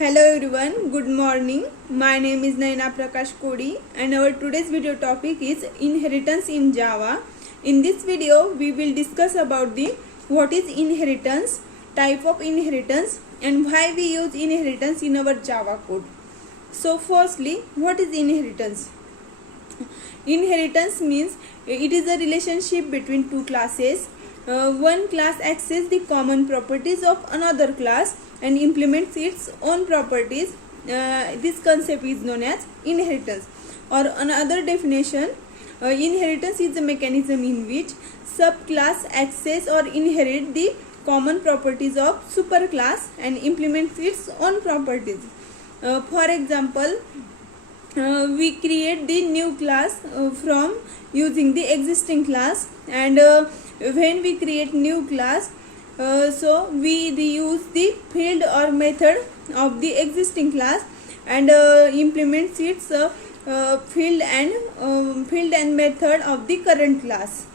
Hello everyone, good morning. My name is Naina Prakash Kodi and our today's video topic is inheritance in Java. In this video, we will discuss about the what is inheritance, type of inheritance and why we use inheritance in our Java code. So firstly, what is inheritance? Inheritance means it is a relationship between two classes. One class accesses the common properties of another class and implements its own properties. This concept is known as inheritance. Or another definition, inheritance is a mechanism in which subclass access or inherit the common properties of superclass and implements its own properties. For example, we create the new class from using the existing class, and when we create new class, so we reuse the field or method of the existing class and implements its field and method of the current class.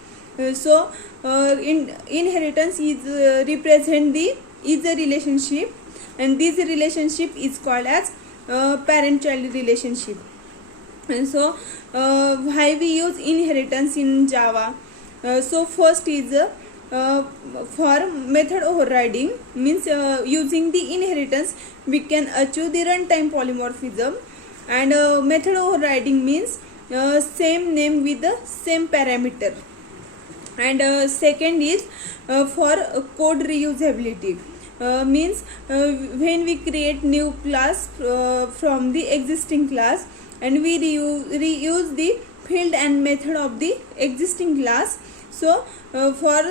Inheritance is represent the is a relationship, and this relationship is called as parent-child relationship. And so why we use inheritance in Java? So first is for method overriding, means using the inheritance we can achieve the runtime polymorphism, and method overriding means same name with the same parameter. And second is for code reusability. Means when we create new class from the existing class and we reuse the field and method of the existing class. So for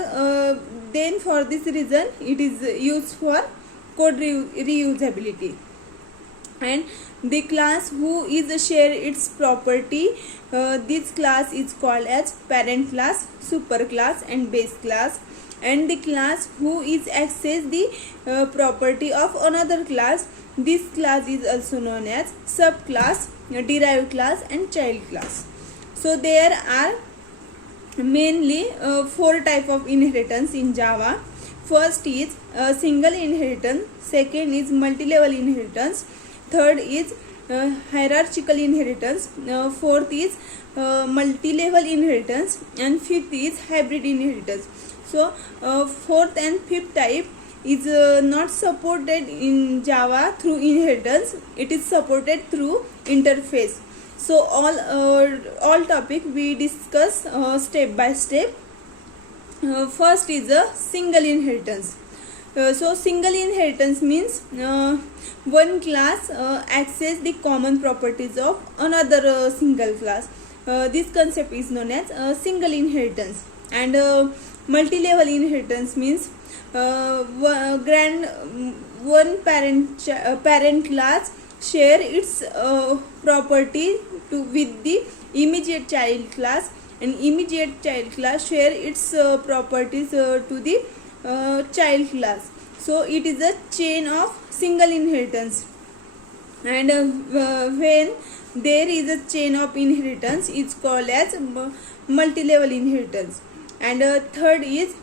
this reason it is used for code reusability. And the class who is share its property, this class is called as parent class, superclass and base class. And the class who is access the property of another class, this class is also known as subclass, derived class and child class. So there are mainly four type of inheritance in Java. First is single inheritance, second is multi-level inheritance, third is hierarchical inheritance, fourth is multi-level inheritance, and fifth is hybrid inheritance. So fourth and fifth type is not supported in Java through inheritance, it is supported through interface. So all topic we discuss step by step. First is a single inheritance. So single inheritance means one class access the common properties of another single class. This concept is known as single inheritance. And multi-level inheritance means one parent class share its property with the immediate child class, and immediate child class share its properties to the child class. So it is a chain of single inheritance. And when there is a chain of inheritance, it's called as multi-level inheritance. And third is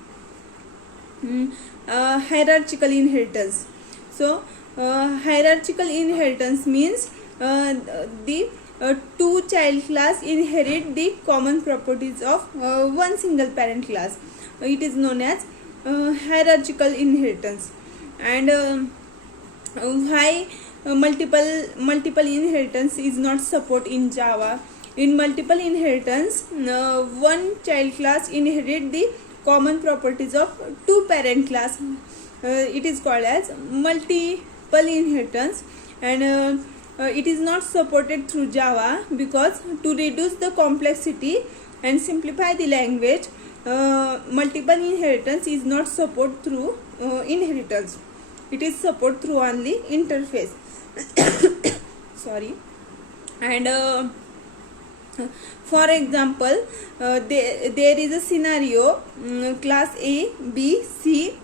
hierarchical inheritance. So hierarchical inheritance means the two child class inherit the common properties of one single parent class. It is known as hierarchical inheritance. And why multiple inheritance is not support in Java? In multiple inheritance, one child class inherit the common properties of two parent class. It is called as multiple inheritance, and it is not supported through Java because to reduce the complexity and simplify the language, multiple inheritance is not support through inheritance. It is support through only interface. Sorry. And for example, there is a scenario, class A, B, C.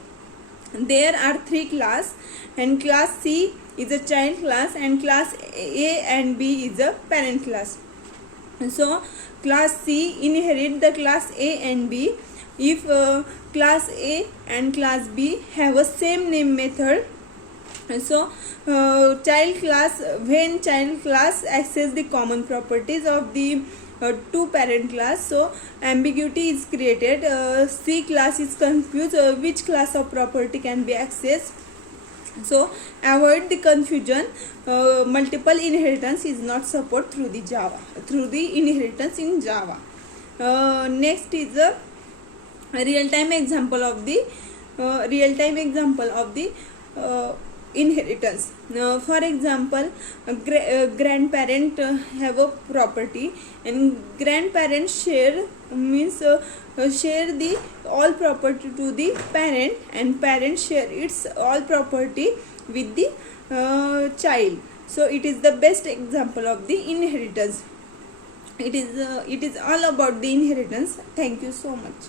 There are three classes, and class C is a child class, and class A and B is a parent class. So class C inherit the class A and B if class A and class B have a same name method So child class, when child class access the common properties of the two parent class, so ambiguity is created. C class is confused which class of property can be accessed. So avoid the confusion. Multiple inheritance is not support through the inheritance in Java. Next is a real-time example of the inheritance. For example, grandparent have a property, and grandparents share the all property to the parent, and parent share its all property with the child. So it is the best example of the inheritance. It is all about the inheritance. Thank you so much.